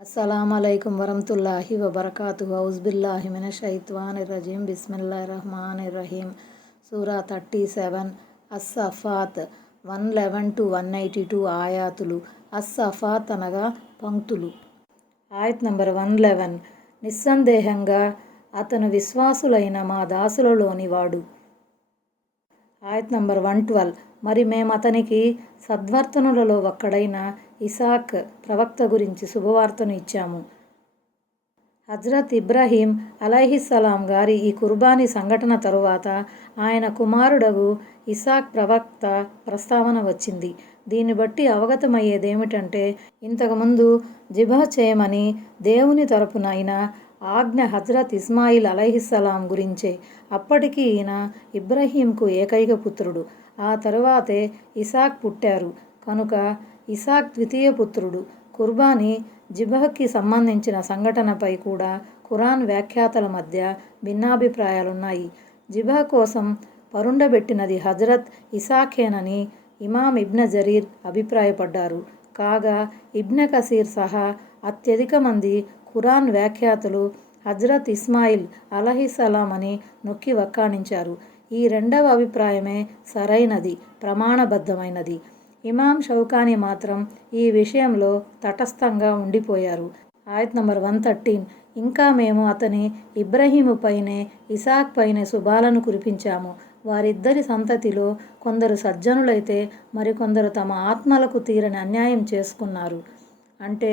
अस्सलामुअलैकुम वरहमतुल्लाहि वबरकातुहु औज़ुबिल्लाहि मिनश्शैतानिर्रजीम बिस्मिल्लाहिर्रहमानिर्रहीम సూరా 37 అస్-సఫాత్ 111 to 182 ఆయాతులు. అస్-సఫాత్ అనగా పంక్తులు. ఆయత్ నంబర్ 111. నిస్సందేహంగా అతను విశ్వాసులైన మా దాసులలోని వాడు. ఆయత్ నంబర్ 112. మరి మేమతనికి సద్వర్తనులలో ఒక్కడైన ఇసాక్ ప్రవక్త గురించి శుభవార్తను ఇచ్చాము. హజ్రత్ ఇబ్రహీం అలైహిస్సలాం గారి ఈ కుర్బానీ సంఘటన తరువాత ఆయన కుమారుడగు ఇసాక్ ప్రవక్త ప్రస్తావన వచ్చింది. దీన్ని బట్టి అవగతమయ్యేదేమిటంటే, ఇంతకుముందు జిబహ్ చేయమని దేవుని తరపున అయిన ఆజ్ఞ హజ్రత్ ఇస్మాయిల్ అలైహిస్సలాం గురించే. అప్పటికి ఈయన ఇబ్రహీంకు ఏకైక పుత్రుడు. ఆ తరువాతే ఇసాక్ పుట్టారు కనుక ఇసాక్ ద్వితీయ పుత్రుడు. కుర్బానీ జిబహ్కి సంబంధించిన సంఘటనపై కూడా ఖురాన్ వ్యాఖ్యాతల మధ్య భిన్నాభిప్రాయాలున్నాయి. జిబహ్ కోసం పరుండబెట్టినది హజ్రత్ ఇసాఖేనని ఇమాం ఇబ్న్ జరీర్ అభిప్రాయపడ్డారు. కాగా ఇబ్న్ కసీర్ సహా అత్యధిక మంది ఖురాన్ వ్యాఖ్యాతలు హజ్రత్ ఇస్మాయిల్ అలైహిస్సలాం అని నొక్కి వక్కాణించారు. ఈ రెండవ అభిప్రాయమే సరైనది, ప్రమాణబద్ధమైనది. ఇమాం షౌకానీ మాత్రం ఈ విషయంలో తటస్థంగా ఉండిపోయారు. ఆయత్ నంబర్ 113. ఇంకా మేము అతని ఇబ్రహీము పైనే ఇసాక్ పైనే శుభాలను కురిపించాము. వారిద్దరి సంతతిలో కొందరు సజ్జనులైతే మరికొందరు తమ ఆత్మలకు తీరని అన్యాయం చేసుకున్నారు. అంటే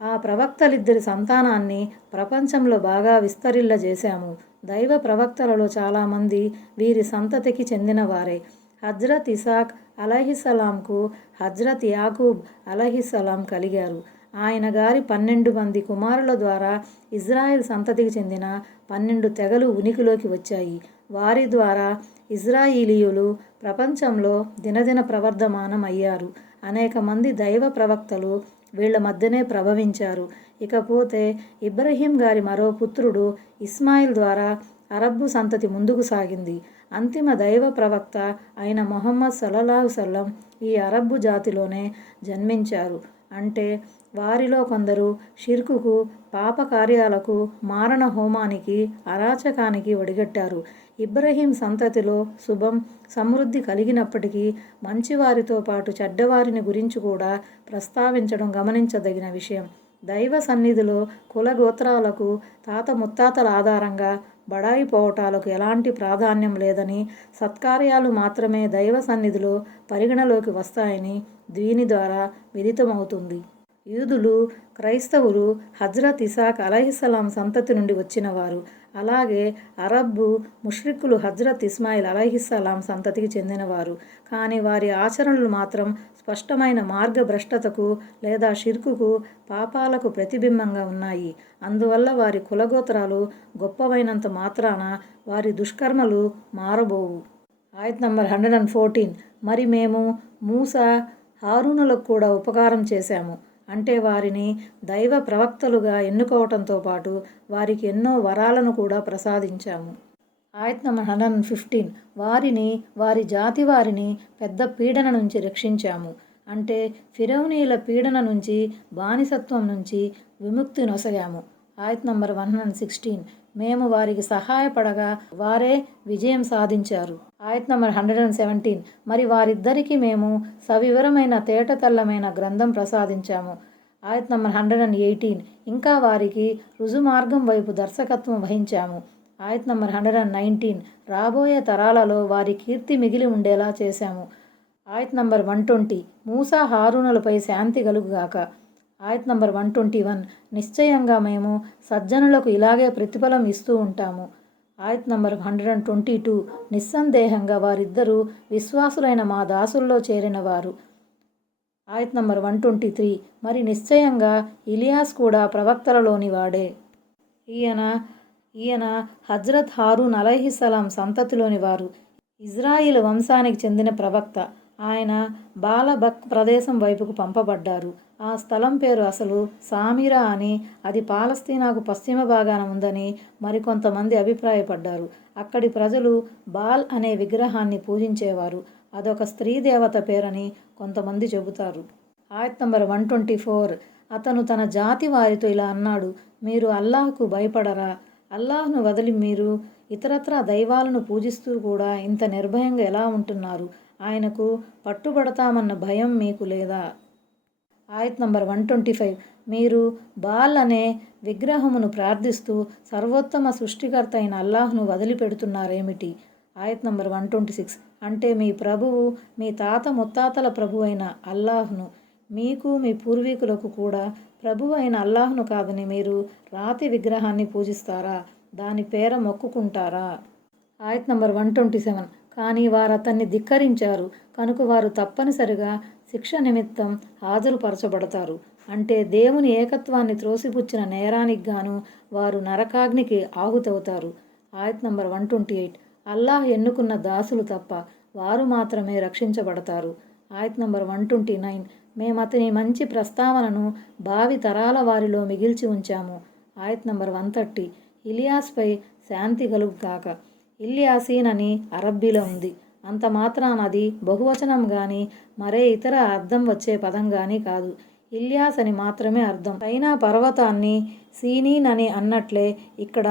ఆ ప్రవక్తలిద్దరి సంతానాన్ని ప్రపంచంలో బాగా విస్తరిల్లజేశాము. దైవ ప్రవక్తలలో చాలామంది వీరి సంతతికి చెందినవారే. హజ్రత్ ఇసాక్ అలైహిస్సలాంకు హజ్రత్ యాకూబ్ అలైహిస్సలాం కలిగారు. ఆయన గారి 12 మంది కుమారుల ద్వారా ఇజ్రాయిల్ సంతతికి చెందిన 12 తెగలు ఉనికిలోకి వచ్చాయి. వారి ద్వారా ఇజ్రాయిలీయులు ప్రపంచంలో దినదిన ప్రవర్ధమానం అయ్యారు. అనేక మంది దైవ ప్రవక్తలు వీళ్ల మధ్యనే ప్రభవించారు. ఇకపోతే ఇబ్రహీం గారి మరో పుత్రుడు ఇస్మాయిల్ ద్వారా అరబ్బు సంతతి ముందుకు సాగింది. అంతిమ దైవ ప్రవక్త అయిన ముహమ్మద్ సల్లల్లాహు సల్లం ఈ అరబ్బు జాతిలోనే జన్మించారు. అంటే వారిలో కొందరు షిర్కుకు, పాపకార్యాలకు, మారణ హోమానికి, అరాచకానికి ఒడిగట్టారు. ఇబ్రహీం సంతతిలో శుభం, సమృద్ధి కలిగినప్పటికీ మంచివారితో పాటు చెడ్డవారిని గురించి కూడా ప్రస్తావించడం గమనించదగిన విషయం. దైవ సన్నిధిలో కులగోత్రాలకు, తాత ముత్తాతల ఆధారంగా బడాయి పోవటాలకు ఎలాంటి ప్రాధాన్యం లేదని, సత్కార్యాలు మాత్రమే దైవ సన్నిధిలో పరిగణలోకి వస్తాయని దీని ద్వారా విదితమవుతుంది. యూదులు, క్రైస్తవులు హజ్రత్ ఇసాక్ అలైహిస్సలాం సంతతి నుండి వచ్చినవారు. అలాగే అరబ్బు ముష్రిక్కులు హజ్రత్ ఇస్మాయిల్ అలైహిస్సలాం సంతతికి చెందినవారు. కానీ వారి ఆచరణలు మాత్రం స్పష్టమైన మార్గభ్రష్టతకు లేదా షిర్కుకు, పాపాలకు ప్రతిబింబంగా ఉన్నాయి. అందువల్ల వారి కులగోత్రాలు గొప్పవైనంత మాత్రాన వారి దుష్కర్మలు మారబోవు. ఆయత్ నంబర్ 114. మరి మేము మూసా, హారూనులకు కూడా ఉపకారం చేశాము. అంటే వారిని దైవ ప్రవక్తలుగా ఎన్నుకోవటంతో పాటు వారికి ఎన్నో వరాలను కూడా ప్రసాదించాము. ఆయత్ నంబర్ 115. వారిని, వారి జాతి వారిని పెద్ద పీడన నుంచి రక్షించాము. అంటే ఫిరౌనీల పీడన నుంచి, బానిసత్వం నుంచి విముక్తి నొసగాము. ఆయత్ నంబర్ 116. మేము వారికి సహాయపడగా వారే విజయం సాధించారు. ఆయత్ నంబర్ 117. మరి వారిద్దరికీ మేము సవివరమైన తేటతెల్లమైన గ్రంథం ప్రసాదించాము. ఆయత్ నంబర్ 118. ఇంకా వారికి రుజుమార్గం వైపు దర్శకత్వం వహించాము. ఆయత్ నంబర్ 119. రాబోయే తరాలలో వారి కీర్తి మిగిలి ఉండేలా చేశాము. ఆయత్ నంబర్ 120. మూసా, హారూనులపై శాంతి కలుగుగాక. ఆయత్ నంబర్ 121. నిశ్చయంగా మేము సజ్జనులకు ఇలాగే ప్రతిఫలం ఇస్తూ ఉంటాము. ఆయత్ నంబర్ 122. నిస్సందేహంగా వారిద్దరూ విశ్వాసులైన మా దాసుల్లో చేరినవారు. ఆయత్ నంబర్ 123. మరి నిశ్చయంగా ఇలియాస్ కూడా ప్రవక్తలలోని వాడే. ఈయన హజ్రత్ హారూన్ అలైహిస్సలాం సంతతిలోని వారు. ఇజ్రాయిల్ వంశానికి చెందిన ప్రవక్త. ఆయన బాలబక్ ప్రదేశం వైపుకు పంపబడ్డారు. ఆ స్థలం పేరు అసలు సామిరా అని, అది పాలస్తీనాకు పశ్చిమ భాగాన ఉందని మరికొంతమంది అభిప్రాయపడ్డారు. అక్కడి ప్రజలు బాల్ అనే విగ్రహాన్ని పూజించేవారు. అదొక స్త్రీ దేవత పేరని కొంతమంది చెబుతారు. ఆయత్ నంబర్ 124. అతను తన జాతి వారితో ఇలా అన్నాడు, మీరు అల్లాహ్కు భయపడరా? అల్లాహ్ను వదిలి మీరు ఇతరత్రా దైవాలను పూజిస్తూ కూడా ఇంత నిర్భయంగా ఎలా ఉంటున్నారు? ఆయనకు పట్టుబడతామన్న భయం మీకు లేదా? ఆయత్ నంబర్ 125. మీరు బాల్ అనే విగ్రహమును ప్రార్థిస్తూ సర్వోత్తమ సృష్టికర్త అయిన అల్లాహ్ను వదిలిపెడుతున్నారేమిటి? ఆయత్ నంబర్ 126. అంటే మీ ప్రభువు మీ తాత ముత్తాతల ప్రభు అయిన అల్లాహ్ను, మీకు మీ పూర్వీకులకు కూడా ప్రభువు అయిన అల్లాహ్ను కాదని మీరు రాతి విగ్రహాన్ని పూజిస్తారా? దాని పేర మొక్కుకుంటారా? ఆయత్ నంబర్ 127. కానీ వారతన్ని ధిక్కరించారు కనుక వారు తప్పనిసరిగా శిక్ష నిమిత్తం హాజరుపరచబడతారు. అంటే దేవుని ఏకత్వాన్ని త్రోసిపుచ్చిన నేరానికి గాను వారు నరకాగ్నికి ఆహుతవుతారు. ఆయత్ నంబర్ 128. అల్లాహ్ ఎన్నుకున్న దాసులు తప్ప వారు మాత్రమే రక్షించబడతారు. ఆయత్ నంబర్ 129. మేమతని మంచి ప్రస్తావనను భావి తరాల వారిలో మిగిల్చి ఉంచాము. ఆయత్ నంబర్ 130. ఇలియాస్పై శాంతి కలుగు కాక. ఇల్యాసీన్ అని అరబ్బీలో ఉంది. అంత మాత్రాన అది బహువచనం కానీ మరే ఇతర అర్థం వచ్చే పదం కానీ కాదు. ఇల్యాస్ అని మాత్రమే అర్థం. సైనా పర్వతాన్ని సీనీన్ అని అన్నట్లే ఇక్కడ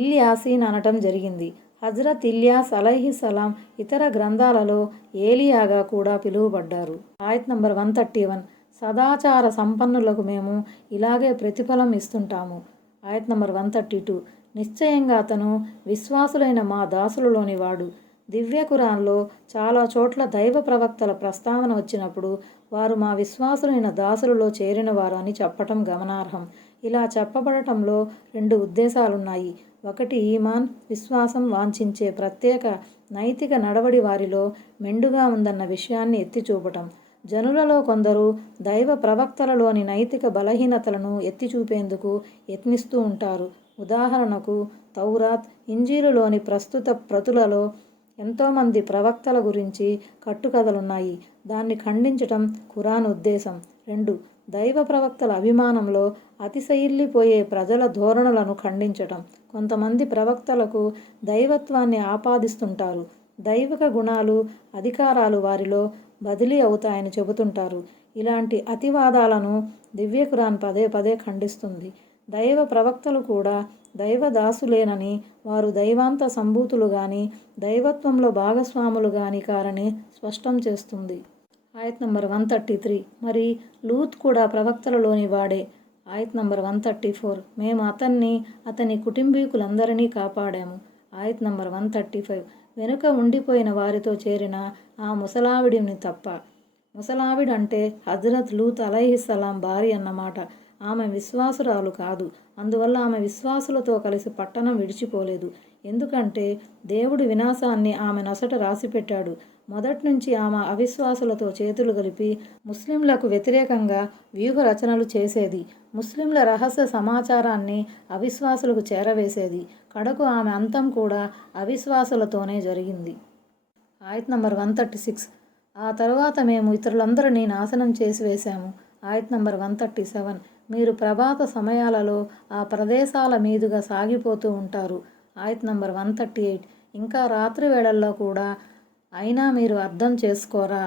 ఇల్యాసీన్ అనటం జరిగింది. హజ్రత్ ఇల్యాస్ అలైహిస్సలాం ఇతర గ్రంథాలలో ఏలియాగా కూడా పిలువబడ్డారు. ఆయత్ నంబర్ 131. సదాచార సంపన్నులకు మేము ఇలాగే ప్రతిఫలం ఇస్తుంటాము. ఆయత్ నంబర్ 132. నిశ్చయంగా అతను విశ్వాసులైన మా దాసులలోని వాడు. దివ్య ఖురాన్లో చాలా చోట్ల దైవ ప్రవక్తల ప్రస్తావన వచ్చినప్పుడు వారు మా విశ్వాసులైన దాసులలో చేరినవారు అని చెప్పటం గమనార్హం. ఇలా చెప్పబడటంలో 2 ఉద్దేశాలున్నాయి. ఒకటి, ఈమాన్ విశ్వాసం వాంఛించే ప్రత్యేక నైతిక నడవడి వారిలో మెండుగా ఉందన్న విషయాన్ని ఎత్తి చూపటం. జనులలో కొందరు దైవ ప్రవక్తలలోని నైతిక బలహీనతలను ఎత్తి చూపేందుకు యత్నిస్తూ ఉంటారు. ఉదాహరణకు తౌరాత్, ఇంజీలులోని ప్రస్తుత ప్రతులలో ఎంతోమంది ప్రవక్తల గురించి కట్టుకథలున్నాయి. దాన్ని ఖండించటం ఖురాన్ ఉద్దేశం. 2. దైవ ప్రవక్తల అభిమానంలో అతిశయిల్లిపోయే ప్రజల ధోరణులను ఖండించటం. కొంతమంది ప్రవక్తలకు దైవత్వాన్ని ఆపాదిస్తుంటారు. దైవిక గుణాలు, అధికారాలు వారిలో బదిలీ అవుతాయని చెబుతుంటారు. ఇలాంటి అతివాదాలను దివ్య ఖురాన్ పదే పదే ఖండిస్తుంది. దైవ ప్రవక్తలు కూడా దైవదాసులేనని, వారు దైవాంత సంభూతులు గాని దైవత్వంలో భాగస్వాములు గాని కారని స్పష్టం చేస్తుంది. ఆయత్ నంబర్ 133. మరి లూత్ కూడా ప్రవక్తలలోని వాడే. ఆయత్ నంబర్ 134. మేము అతన్ని అతని కుటుంబీకులందరినీ కాపాడాము. ఆయత్ నంబర్ 135. వెనుక ఉండిపోయిన వారితో చేరిన ఆ ముసలావిడిని తప్ప. ముసలావిడ్ అంటే హజ్రత్ లూత్ అలైహిస్సలాం భార్య అన్నమాట. ఆమె విశ్వాసురాలు కాదు. అందువల్ల ఆమె విశ్వాసులతో కలిసి పట్టణం విడిచిపోలేదు. ఎందుకంటే దేవుడు వినాశాన్ని ఆమె నొసట రాసిపెట్టాడు. మొదట్నుంచి ఆమె అవిశ్వాసులతో చేతులు కలిపి ముస్లింలకు వ్యతిరేకంగా వ్యూహ రచనలు చేసేది. ముస్లింల రహస్య సమాచారాన్ని అవిశ్వాసులకు చేరవేసేది. కడకు ఆమె అంతం కూడా అవిశ్వాసులతోనే జరిగింది. ఆయత్ నంబర్ 136. ఆ తరువాత మేము ఇతరులందరినీ నాశనం చేసివేశాము. ఆయత్ నంబర్ 137. మీరు ప్రభాత సమయాలలో ఆ ప్రదేశాల మీదుగా సాగిపోతూ ఉంటారు. ఆయత్ నంబర్ 138. ఇంకా రాత్రి వేళల్లో కూడా అయినా మీరు అర్థం చేసుకోరా?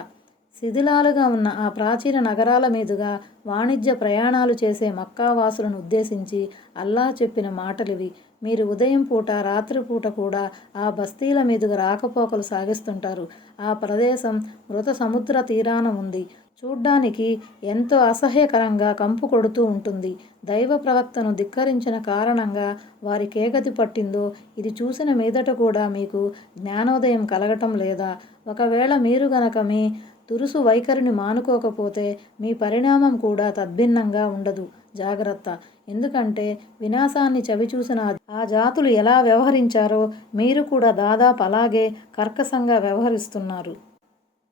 శిథిలాలుగా ఉన్న ఆ ప్రాచీన నగరాల మీదుగా వాణిజ్య ప్రయాణాలు చేసే మక్కావాసులను ఉద్దేశించి అల్లాహ్ చెప్పిన మాటలివి. మీరు ఉదయం పూట, రాత్రిపూట కూడా ఆ బస్తీల మీదుగా రాకపోకలు సాగిస్తుంటారు. ఆ ప్రదేశం మృత సముద్ర తీరాన ఉంది. చూడ్డానికి ఎంతో అసహ్యకరంగా కంపు కొడుతూ ఉంటుంది. దైవ ప్రవక్తను ధిక్కరించిన కారణంగా వారికే గతి పట్టిందో ఇది చూసిన మీదట కూడా మీకు జ్ఞానోదయం కలగటం లేదా? ఒకవేళ మీరు గనక మీ దురుసు వైఖరిని మానుకోకపోతే మీ పరిణామం కూడా తద్భిన్నంగా ఉండదు. జాగ్రత్త. ఎందుకంటే వినాశాన్ని చవిచూసిన ఆ జాతులు ఎలా వ్యవహరించారో మీరు కూడా దాదాపు అలాగే కర్కశంగా వ్యవహరిస్తున్నారు.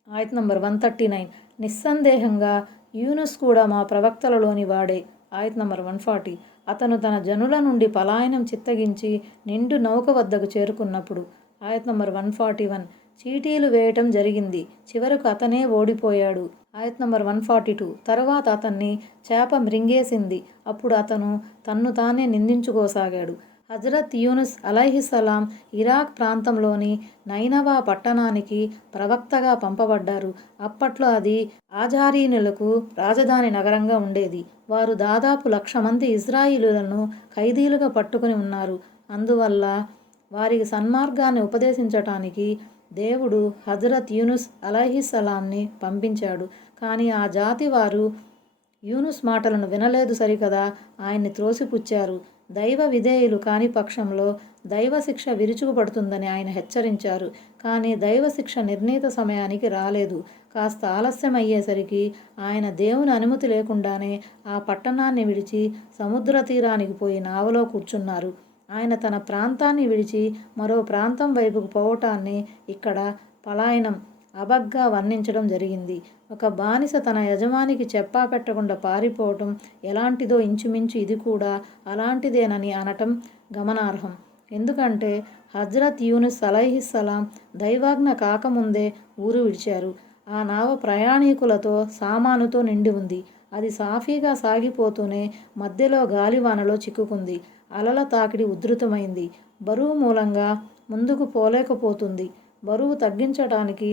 ఆయత్ నంబర్ 139. నిస్సందేహంగా యూనుస్ కూడా మా ప్రవక్తలలోని వాడే. ఆయత్ నంబర్ 140. అతను తన జనుల నుండి పలాయనం చిత్తగించి నిండు నౌక వద్దకు చేరుకున్నప్పుడు. ఆయత్ నంబర్ 141. చీటీలు వేయటం జరిగింది. చివరకు అతనే ఓడిపోయాడు. ఆయత్ నంబర్ 142. తరువాత అతన్ని చేప మృంగేసింది. అప్పుడు అతను తన్ను తానే నిందించుకోసాగాడు. హజరత్ యూనుస్ అలైహిస్సలాం ఇరాక్ ప్రాంతంలోని నైనవా పట్టణానికి ప్రవక్తగా పంపబడ్డారు. అప్పట్లో అది ఆజారీయులకు రాజధాని నగరంగా ఉండేది. వారు దాదాపు 1,00,000 మంది ఇజ్రాయిలీలను ఖైదీలుగా పట్టుకుని ఉన్నారు. అందువల్ల వారికి సన్మార్గాన్ని ఉపదేశించటానికి దేవుడు హజరత్ యూనుస్ అలైహిస్సలాంని పంపించాడు. కానీ ఆ జాతి వారు యూనుస్ మాటలను వినలేదు సరికదా, ఆయన్ని త్రోసిపుచ్చారు. దైవ విధేయులు కాని పక్షంలో దైవశిక్ష విరుచుకుపడుతుందని ఆయన హెచ్చరించారు. కానీ దైవశిక్ష నిర్ణీత సమయానికి రాలేదు. కాస్త ఆలస్యం అయ్యేసరికి ఆయన దేవుని అనుమతి లేకుండానే ఆ పట్టణాన్ని విడిచి సముద్ర తీరానికి పోయి నావలో కూర్చున్నారు. ఆయన తన ప్రాంతాన్ని విడిచి మరో ప్రాంతం వైపుకు పోవటాన్ని ఇక్కడ పలాయనం అబగ్గా వర్ణించడం జరిగింది. ఒక బానిస తన యజమానికి చెప్పా పెట్టకుండా పారిపోవటం ఎలాంటిదో ఇంచుమించు ఇది కూడా అలాంటిదేనని అనటం గమనార్హం. ఎందుకంటే హజ్రత్ యూనుస్ అలైహిస్సలాం దైవాజ్ఞ కాకముందే ఊరు విడిచారు. ఆ నావ ప్రయాణీకులతో సామానుతో నిండి ఉంది. అది సాఫీగా సాగిపోతూనే మధ్యలో గాలివానలో చిక్కుకుంది. అలల తాకిడి ఉధృతమైంది. బరువు మూలంగా ముందుకు పోలేకపోతుంది. బరువు తగ్గించటానికి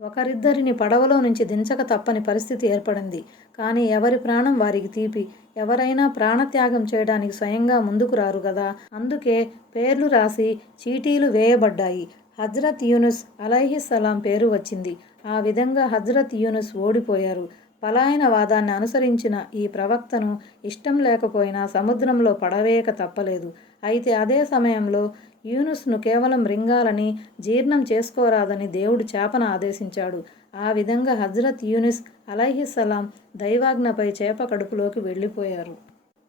ఒకరిద్దరిని పడవలో నుంచి దించక తప్పని పరిస్థితి ఏర్పడింది. కానీ ఎవరి ప్రాణం వారికి తీపి. ఎవరైనా ప్రాణత్యాగం చేయడానికి స్వయంగా ముందుకు రారు గదా. అందుకే పేర్లు రాసి చీటీలు వేయబడ్డాయి. హజ్రత్ యూనుస్ అలైహిస్సలాం పేరు వచ్చింది. ఆ విధంగా హజ్రత్ యూనుస్ ఓడిపోయారు. పలాయన వాదాన్ని అనుసరించిన ఈ ప్రవక్తను ఇష్టం లేకపోయినా సముద్రంలో పడవేయక తప్పలేదు. అయితే అదే సమయంలో యూనుస్ను కేవలం మృంగాలని, జీర్ణం చేసుకోరాదని దేవుడు చేపను ఆదేశించాడు. ఆ విధంగా హజ్రత్ యూనుస్ అలైహిస్సలాం దైవాజ్ఞపై చేప కడుపులోకి వెళ్ళిపోయారు.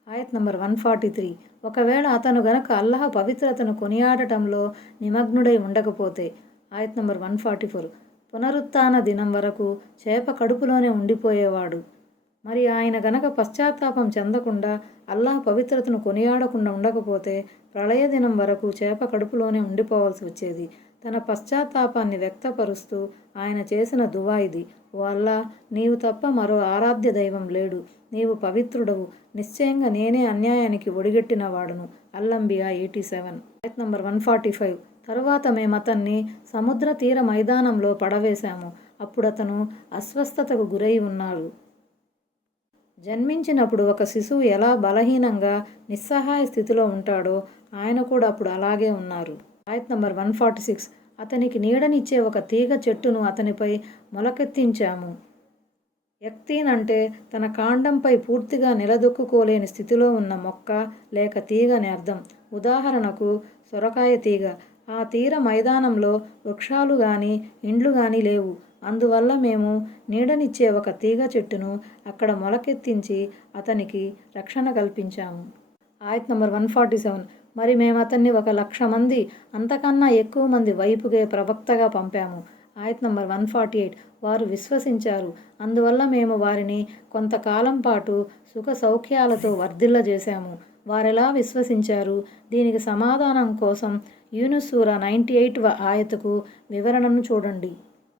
ఆయత్ నంబర్ 143. ఒకవేళ అతను గనక అల్లాహ్ పవిత్రతను కొనియాడటంలో నిమగ్నుడై ఉండకపోతే. ఆయత్ నంబర్ 144. పునరుత్థాన దినం వరకు చేప కడుపులోనే ఉండిపోయేవాడు. మరి ఆయన గనక పశ్చాత్తాపం చెందకుండా అల్లాహ్ పవిత్రతను కొనియాడకుండా ఉండకపోతే ప్రళయ దినం వరకు చేప కడుపులోనే ఉండిపోవాల్సి వచ్చేది. తన పశ్చాత్తాపాన్ని వ్యక్తపరుస్తూ ఆయన చేసిన దువా ఇది: ఓ అల్లాహ్, నీవు తప్ప మరో ఆరాధ్య దైవం లేడు. నీవు పవిత్రుడవు. నిశ్చయంగా నేనే అన్యాయానికి ఒడిగట్టిన వాడును. అల్-అంబియా 87. ఆయత్ నంబర్ 145. తరువాత మేమతన్ని సముద్ర తీర మైదానంలో పడవేశాము. అప్పుడతను అస్వస్థతకు గురై ఉన్నాడు. జన్మించినప్పుడు ఒక శిశువు ఎలా బలహీనంగా నిస్సహాయ స్థితిలో ఉంటాడో ఆయన కూడా అప్పుడు అలాగే ఉన్నారు. ఆయత్ నంబర్ 146. అతనికి నీడనిచ్చే ఒక తీగ చెట్టును అతనిపై మొలకెత్తించాము. యక్తీన్ అంటే తన కాండంపై పూర్తిగా నిలదొక్కుకోలేని స్థితిలో ఉన్న మొక్క లేక తీగ అని అర్థం. ఉదాహరణకు సొరకాయ తీగ. ఆ తీర మైదానంలో వృక్షాలు కానీ ఇండ్లు కానీ లేవు. అందువల్ల మేము నీడనిచ్చే ఒక తీగ చెట్టును అక్కడ మొలకెత్తించి అతనికి రక్షణ కల్పించాము. ఆయత్ నంబర్ 147. మరి మేము అతన్ని 1,00,000 మంది అంతకన్నా ఎక్కువ మంది వైపుకే ప్రవక్తగా పంపాము. ఆయత్ నంబర్ 148. వారు విశ్వసించారు. అందువల్ల మేము వారిని కొంతకాలం పాటు సుఖ సౌఖ్యాలతో వర్ధిల్లజేశాము. వారెలా విశ్వసించారు? దీనికి సమాధానం కోసం యూనుస్ సూరా 98వ ఆయతుకు వివరణను చూడండి.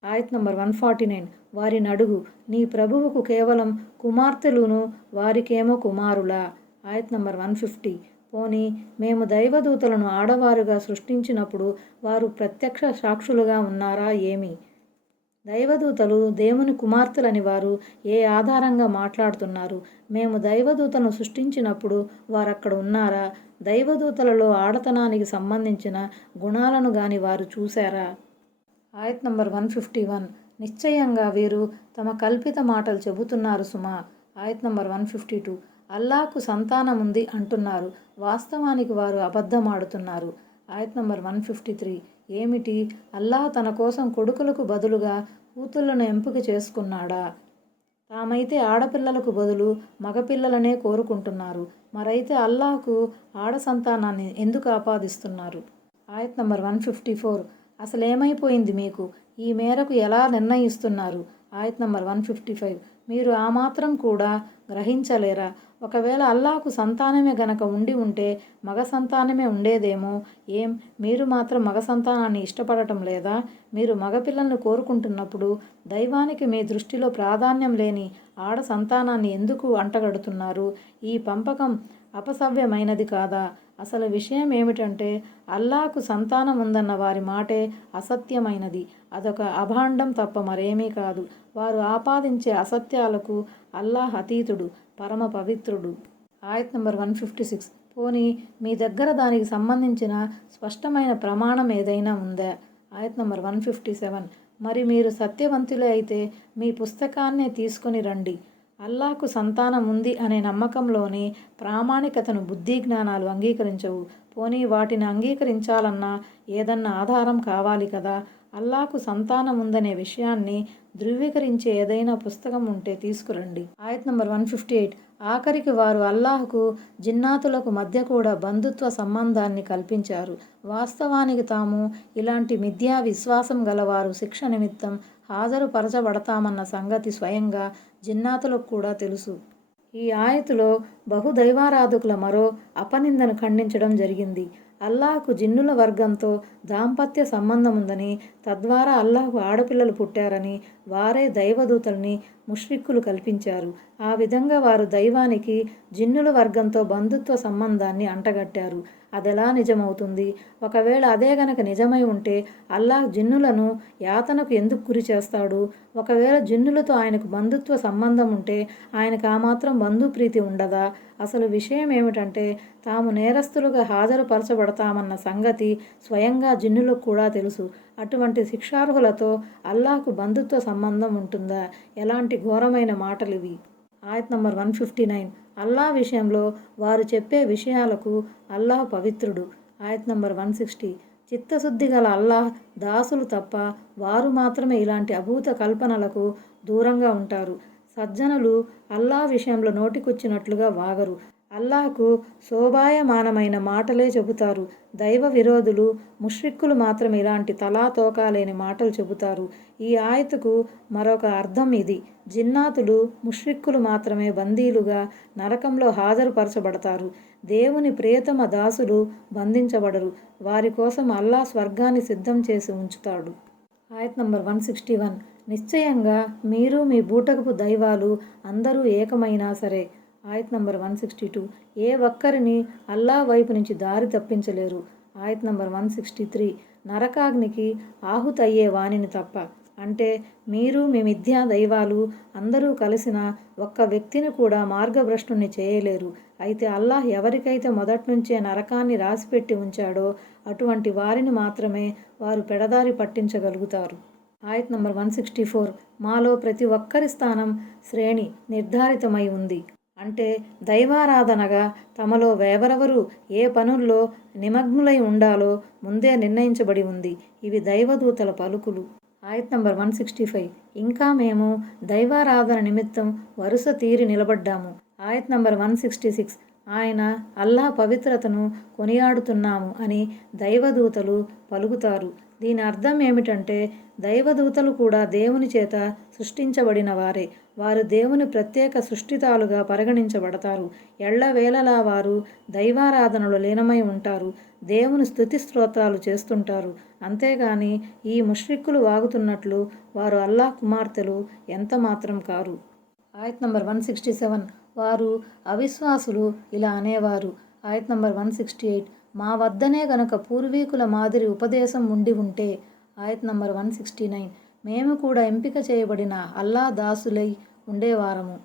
ఆయత్ నంబర్ 149. వారిని అడుగు, నీ ప్రభువుకు కేవలం కుమార్తెలును వారికేమో కుమారులా? ఆయత్ నంబర్ 150. పోనీ మేము దైవదూతలను ఆడవారుగా సృష్టించినప్పుడు వారు ప్రత్యక్ష సాక్షులుగా ఉన్నారా ఏమి? దైవదూతలు దేవుని కుమార్తెలని వారు ఏ ఆధారంగా మాట్లాడుతున్నారు? మేము దైవదూతలను సృష్టించినప్పుడు వారక్కడ ఉన్నారా? దైవదూతలలో ఆడతనానికి సంబంధించిన గుణాలను గాని వారు చూశారా? ఆయత్ నంబర్ 151. నిశ్చయంగా వీరు తమ కల్పిత మాటలు చెబుతున్నారు సుమా. ఆయత్ నంబర్ 152. అల్లాహ్కు సంతానముంది అంటున్నారు. వాస్తవానికి వారు అబద్ధమాడుతున్నారు. ఆయత్ నంబర్ 153. ఏమిటి? అల్లాహ్ తన కోసం కొడుకులకు బదులుగా కూతుళ్లను ఎంపిక చేసుకున్నాడా? తామైతే ఆడపిల్లలకు బదులు మగపిల్లలనే కోరుకుంటున్నారు. మరైతే అల్లాహ్కు ఆడ సంతానాన్ని ఎందుకు ఆపాదిస్తున్నారు? ఆయత్ నంబర్ 154. అసలేమైపోయింది మీకు? ఈ మేరకు ఎలా నిర్ణయిస్తున్నారు? ఆయత్ నంబర్ 155. మీరు ఆ మాత్రం కూడా గ్రహించలేరా? ఒకవేళ అల్లాహ్కు సంతానమే గనక ఉండి ఉంటే మగ సంతానమే ఉండేదేమో. ఏం, మీరు మాత్రం మగ సంతానాన్ని ఇష్టపడటం లేదా? మీరు మగపిల్లల్ని కోరుకుంటున్నప్పుడు దైవానికి మీ దృష్టిలో ప్రాధాన్యం లేని ఆడ సంతానాన్ని ఎందుకు అంటగడుతున్నారు? ఈ పంపకం అపసవ్యమైనది కాదా? అసలు విషయం ఏమిటంటే అల్లాహకు సంతానం ఉందన్న వారి మాటే అసత్యమైనది. అదొక అభాండం తప్ప మరేమీ కాదు. వారు ఆపాదించే అసత్యాలకు అల్లాహ్ అతీతుడు, పరమ పవిత్రుడు. ఆయత్ నంబర్ 156. పోనీ మీ దగ్గర దానికి సంబంధించిన స్పష్టమైన ప్రమాణం ఏదైనా ఉందా? ఆయత్ నంబర్ 157. మరి మీరు సత్యవంతులే అయితే మీ పుస్తకాన్నే తీసుకొని రండి. అల్లాహకు సంతానం ఉంది అనే నమ్మకంలోని ప్రామాణికతను బుద్ధి జ్ఞానాలు అంగీకరించవు. పోనీ వాటిని అంగీకరించాలన్నా ఏదన్నా ఆధారం కావాలి కదా. అల్లాహకు సంతానం ఉందనే విషయాన్ని ధృవీకరించే ఏదైనా పుస్తకం ఉంటే తీసుకురండి. ఆయత్ నంబర్ 158. ఆఖరికి వారు అల్లాహకు జిన్నాతులకు మధ్య కూడా బంధుత్వ సంబంధాన్ని కల్పించారు. వాస్తవానికి తాము ఇలాంటి మిథ్యా విశ్వాసం గలవారు శిక్ష నిమిత్తం హాజరుపరచబడతామన్న సంగతి స్వయంగా జిన్నాతులకు కూడా తెలుసు. ఈ ఆయతులో బహుదైవారాధకుల మరో అపనిందను ఖండించడం జరిగింది. అల్లాహకు జిన్నుల వర్గంతో దాంపత్య సంబంధం ఉందని, తద్వారా అల్లాహకు ఆడపిల్లలు పుట్టారని వారే దైవదూతల్ని ముష్రిక్కులు కల్పించారు. ఆ విధంగా వారు దైవానికి జిన్నుల వర్గంతో బంధుత్వ సంబంధాన్ని అంటగట్టారు. అదెలా నిజమవుతుంది? ఒకవేళ అదే గనక నిజమై ఉంటే అల్లాహ్ జిన్నులను యాతనకు ఎందుకు గురి చేస్తాడు? ఒకవేళ జిన్నులతో ఆయనకు బంధుత్వ సంబంధం ఉంటే ఆయనకు ఆ మాత్రం బంధుప్రీతి ఉండదా? అసలు విషయం ఏమిటంటే తాము నేరస్తులుగా హాజరుపరచబడతామన్న సంగతి స్వయంగా జిన్నులకు కూడా తెలుసు. అటువంటి శిక్షార్హులతో అల్లాహకు బంధుత్వ సంబంధం ఉంటుందా? ఎలాంటి ఘోరమైన మాటలివి! ఆయత్ నంబర్ 159. అల్లాహ్ విషయంలో వారు చెప్పే విషయాలకు అల్లాహ్ పవిత్రుడు. ఆయత్ నంబర్ 160. చిత్తశుద్ధి గల అల్లాహ్ దాసులు తప్ప వారు మాత్రమే ఇలాంటి అభూత కల్పనలకు దూరంగా ఉంటారు. సజ్జనులు అల్లాహ్ విషయంలో నోటికొచ్చినట్లుగా వాగరు. అల్లాహకు శోభాయమానమైన మాటలే చెబుతారు. దైవ విరోధులు, ముష్రిక్కులు మాత్రం ఇలాంటి తలాతోకా లేని మాటలు చెబుతారు. ఈ ఆయతుకు మరొక అర్థం ఇది: జిన్నాతులు, ముష్రిక్కులు మాత్రమే బందీలుగా నరకంలో హాజరుపరచబడతారు. దేవుని ప్రియతమ దాసులు బంధించబడరు. వారి కోసం అల్లాహ్ స్వర్గాన్ని సిద్ధం చేసి ఉంచుతాడు. ఆయత్ నంబర్ 161. నిశ్చయంగా మీరు మీ బూటకపు దైవాలు అందరూ ఏకమైనా సరే. ఆయత్ నంబర్ 162. ఏ ఒక్కరిని అల్లాహ్ వైపు నుంచి దారి తప్పించలేరు. ఆయత్ నంబర్ 163. నరకాగ్నికి ఆహుతయ్యే వానిని తప్ప. అంటే మీరు మీ మిథ్యా దైవాలు అందరూ కలిసిన ఒక్క వ్యక్తిని కూడా మార్గభ్రష్టుని చేయలేరు. అయితే అల్లాహ్ ఎవరికైతే మొదట్నుంచే నరకాన్ని రాసిపెట్టి ఉంచాడో అటువంటి వారిని మాత్రమే వారు పెడదారి పట్టించగలుగుతారు. ఆయత్ నంబర్ 164. మాలో ప్రతి ఒక్కరి స్థానం, శ్రేణి నిర్ధారితమై ఉంది. అంటే దైవారాధనగా తమలో ఎవరెవరు ఏ పనుల్లో నిమగ్నులై ఉండాలో ముందే నిర్ణయించబడి ఉంది. ఇవి దైవదూతల పలుకులు. ఆయత్ నంబర్ 165. ఇంకా మేము దైవారాధన నిమిత్తం వరుస తీరి నిలబడ్డాము. ఆయత్ నంబర్ 166. ఆయన అల్లాహ్ పవిత్రతను కొనియాడుతున్నాము అని దైవదూతలు పలుకుతారు. దీని అర్థం ఏమిటంటే దైవదూతలు కూడా దేవుని చేత సృష్టించబడిన వారే. వారు దేవుని ప్రత్యేక సృష్టితాలుగా పరిగణించబడతారు. ఎల్లవేళలా వారు దైవారాధనలో లీనమై ఉంటారు. దేవుని స్తుతి స్తోత్రాలు చేస్తుంటారు. అంతేగాని ఈ ముష్రిక్కులు వాగుతున్నట్లు వారు అల్లాహ్ కుమార్తెలు ఎంత మాత్రం కారు. ఆయత్ నంబర్ 167. వారు అవిశ్వాసులు ఇలా అనేవారు. ఆయత్ నంబర్ 168. మా వద్దనే గనక పూర్వీకుల మాదిరి ఉపదేశం ఉండి ఉంటే. ఆయత్ నంబర్ 169. మేము కూడా ఎంపిక చేయబడిన అల్లాహ్ దాసులై ఉండేవారము.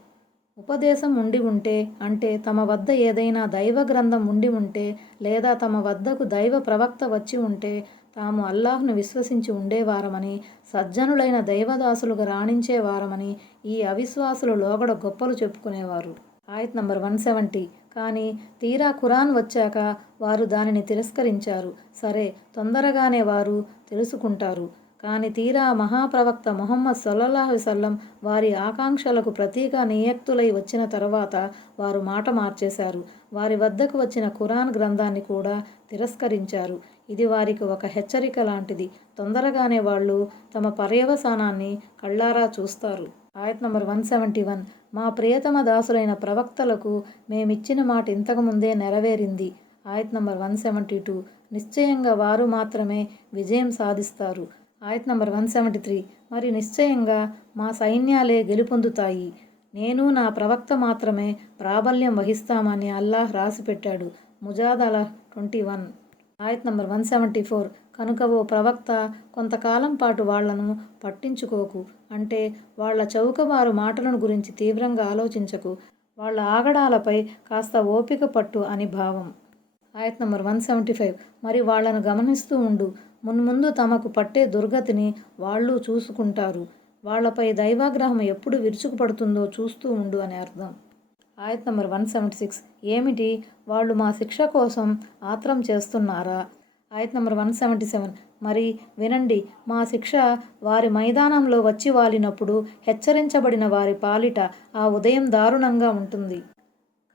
ఉపదేశం ఉండి ఉంటే అంటే తమ వద్ద ఏదైనా దైవ గ్రంథం ఉండి ఉంటే, లేదా తమ వద్దకు దైవ ప్రవక్త వచ్చి ఉంటే తాము అల్లాహ్ను విశ్వసించి ఉండేవారమని, సజ్జనులైన దైవదాసులుగా రాణించేవారమని ఈ అవిశ్వాసులు లోగడ గొప్పలు చెప్పుకునేవారు. ఆయత్ నంబర్ 170. కానీ తీరా ఖురాన్ వచ్చాక వారు దానిని తిరస్కరించారు. సరే, తొందరగానే వారు తెలుసుకుంటారు. కానీ తీరా మహాప్రవక్త ముహమ్మద్ సల్లల్లాహు అలైహి వసల్లం వారి ఆకాంక్షలకు ప్రతీగా నియక్తులై వచ్చిన తర్వాత వారు మాట మార్చేశారు. వారి వద్దకు వచ్చిన ఖురాన్ గ్రంథాన్ని కూడా తిరస్కరించారు. ఇది వారికి ఒక హెచ్చరిక లాంటిది. తొందరగానే వాళ్ళు తమ పర్యవసానాన్ని కళ్ళారా చూస్తారు. ఆయత్ నంబర్ 171. మా ప్రియతమ దాసులైన ప్రవక్తలకు మేమిచ్చిన మాట ఇంతకుముందే నెరవేరింది. ఆయత్ నంబర్ 172. నిశ్చయంగా వారు మాత్రమే విజయం సాధిస్తారు. ఆయత్ నంబర్ 173. మరి నిశ్చయంగా మా సైన్యాలే గెలుపొందుతాయి. నేను నా ప్రవక్త మాత్రమే ప్రాబల్యం వహిస్తామని అల్లాహ్ రాసిపెట్టాడు. ముజాదల 21 ఆయత్ నంబర్ 174. కనుక ఓ ప్రవక్త కొంతకాలం పాటు వాళ్లను పట్టించుకోకు, అంటే వాళ్ల చౌకబారు మాటలను గురించి తీవ్రంగా ఆలోచించకు, వాళ్ల ఆగడాలపై కాస్త ఓపిక పట్టు అని భావం. ఆయత్ నంబర్ 175. మరి వాళ్లను గమనిస్తూ ఉండు, మున్ముందు తమకు పట్టే దుర్గతిని వాళ్ళు చూసుకుంటారు, వాళ్లపై దైవాగ్రహం ఎప్పుడు విరుచుకుపడుతుందో చూస్తూ ఉండు అని అర్థం. ఆయత్ నంబర్ 176. ఏమిటి, వాళ్ళు మా శిక్ష కోసం ఆత్రం చేస్తున్నారా? ఆయత్ నంబర్ 177. మరి వినండి, మా శిక్ష వారి మైదానంలో వచ్చి వాలినప్పుడు హెచ్చరించబడిన వారి పాలిట ఆ ఉదయం దారుణంగా ఉంటుంది.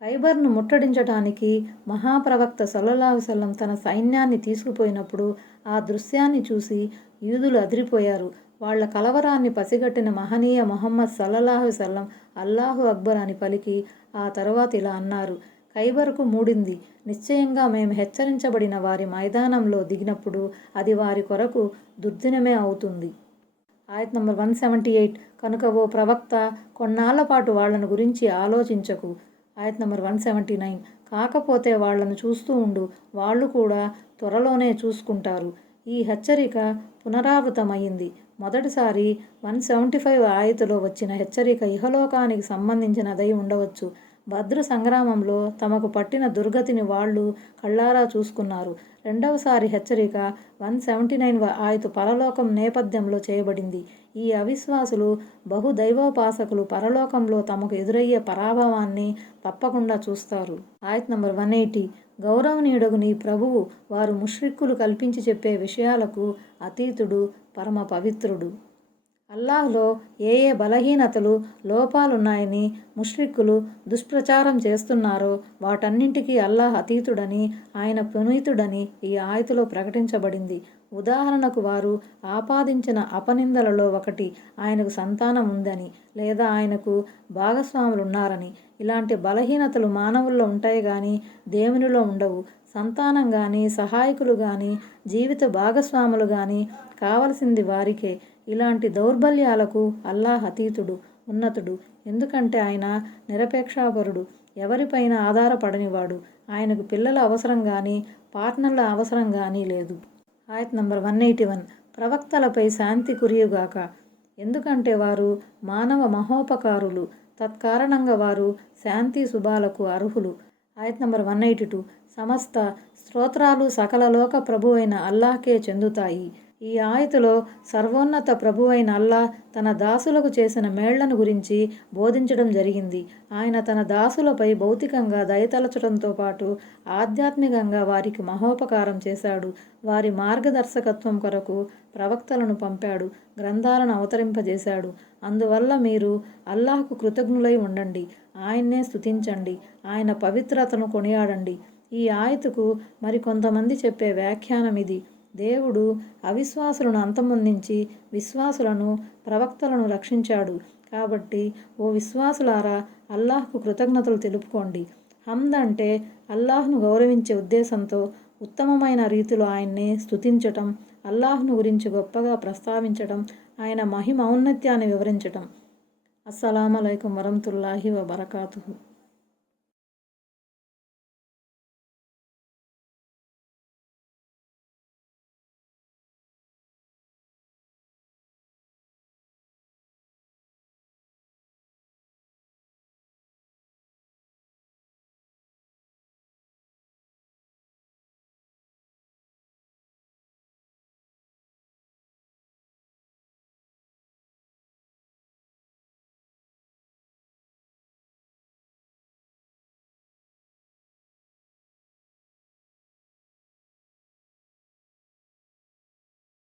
ఖైబర్ను ముట్టడించటానికి మహాప్రవక్త సల్లల్లాహు అలైహి వసల్లం తన సైన్యాన్ని తీసుకుపోయినప్పుడు ఆ దృశ్యాన్ని చూసి యూదులు అదిరిపోయారు. వాళ్ల కలవరాన్ని పసిగట్టిన మహనీయ ముహమ్మద్ సల్లల్లాహు అలైహి వసల్లం అల్లాహు అక్బర్ అని పలికి ఆ తరువాత ఇలా అన్నారు: ఖైబర్కు మూడింది. నిశ్చయంగా మేము హెచ్చరించబడిన వారి మైదానంలో దిగినప్పుడు అది వారి కొరకు దుర్దినమే అవుతుంది. ఆయత్ నంబర్ 178. కనుక ఓ ప్రవక్త కొన్నాళ్ల పాటు వాళ్లను గురించి ఆలోచించకు. ఆయత్ నంబర్ 179. కాకపోతే వాళ్లను చూస్తూ ఉండు, వాళ్ళు కూడా త్వరలోనే చూసుకుంటారు. ఈ హెచ్చరిక పునరావృతమయ్యింది. మొదటిసారి 175 ఆయతులో వచ్చిన హెచ్చరిక ఇహలోకానికి సంబంధించినదై ఉండవచ్చు. బద్రు సంగ్రామంలో తమకు పట్టిన దుర్గతిని వాళ్ళు కళ్ళారా చూసుకున్నారు. రెండవసారి హెచ్చరిక 179వ ఆయతు పరలోకం నేపథ్యంలో చేయబడింది. ఈ అవిశ్వాసులు బహుదైవోపాసకులు పరలోకంలో తమకు ఎదురయ్యే పరాభవాన్ని తప్పకుండా చూస్తారు. ఆయత్ నంబర్ 180. గౌరవనీయుడగు నీ ప్రభువు వారు ముష్రిక్కులు కల్పించి చెప్పే విషయాలకు అతీతుడు, పరమ పవిత్రుడు. అల్లాహ్లో ఏ ఏ బలహీనతలు, లోపాలున్నాయని ముష్రిక్కులు దుష్ప్రచారం చేస్తున్నారో వాటన్నింటికీ అల్లాహ్ అతీతుడని, ఆయన పునీతుడని ఈ ఆయతులో ప్రకటించబడింది. ఉదాహరణకు వారు ఆపాదించిన అపనిందలలో ఒకటి ఆయనకు సంతానం ఉందని, లేదా ఆయనకు భాగస్వాములున్నారని. ఇలాంటి బలహీనతలు మానవుల్లో ఉంటాయి గాని దేవునిలో ఉండవు. సంతానం గాని, సహాయకులు గాని, జీవిత భాగస్వాములు గాని కావలసింది వారికే. ఇలాంటి దౌర్బల్యాలకు అల్లాహ్ అతీతుడు, ఉన్నతుడు. ఎందుకంటే ఆయన నిరపేక్షాపరుడు, ఎవరిపైన ఆధారపడనివాడు. ఆయనకు పిల్లల అవసరం గాని, పార్ట్నర్ల అవసరం గాని లేదు. ఆయత్ నంబర్ 181. ప్రవక్తలపై శాంతి కురియుగాక, ఎందుకంటే వారు మానవ మహోపకారులు, తత్కారణంగా వారు శాంతి శుభాలకు అర్హులు. ఆయత్ నంబర్ 182. సమస్త స్తోత్రాలు సకల లోక ప్రభువైన అల్లాహ్కే చెందుతాయి. ఈ ఆయతులో సర్వోన్నత ప్రభువైన అల్లాహ్ తన దాసులకు చేసిన మేళ్లను గురించి బోధించడం జరిగింది. ఆయన తన దాసులపై భౌతికంగా దయతలచడంతో పాటు ఆధ్యాత్మికంగా వారికి మహోపకారం చేశాడు. వారి మార్గదర్శకత్వం కొరకు ప్రవక్తలను పంపాడు, గ్రంథాలను అవతరింపజేశాడు. అందువల్ల మీరు అల్లాహ్కు కృతజ్ఞులై ఉండండి, ఆయన్నే స్తుతించండి, ఆయన పవిత్రతను కొనియాడండి. ఈ ఆయతుకు మరికొంతమంది చెప్పే వ్యాఖ్యానం ఇది: దేవుడు అవిశ్వాసులను అంతమొందించి విశ్వాసులను, ప్రవక్తలను రక్షించాడు. కాబట్టి ఓ విశ్వాసులారా, అల్లాహ్కు కృతజ్ఞతలు తెలుపుకోండి. హమ్ద్ అంటే అల్లాహ్ను గౌరవించే ఉద్దేశంతో ఉత్తమమైన రీతిలో ఆయన్ని స్తుతించటం, అల్లాహ్ను గురించి గొప్పగా ప్రస్తావించటం, ఆయన మహిమ ఔన్నత్యాన్ని వివరించటం. అస్సలాము అలైకుం వరహ్మతుల్లాహి వబరకాతుహు.